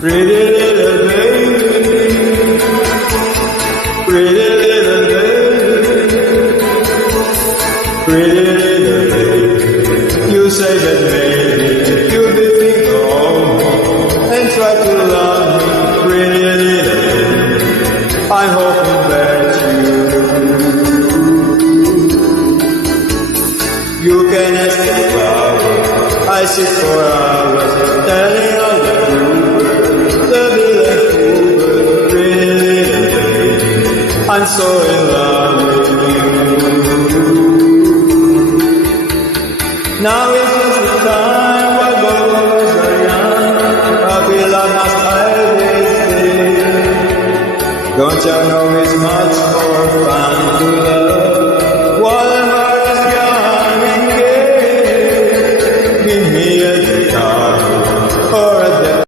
Pretty little baby, pretty little baby, pretty little baby. You say that maybe you'll be think home and try to love me, pretty little baby. I'm hoping that you can ask me flower. I sit for hours telling all the I'm so in love with you. Now is just the time while boys are young. I feel I must hide this thing. Don't you know it's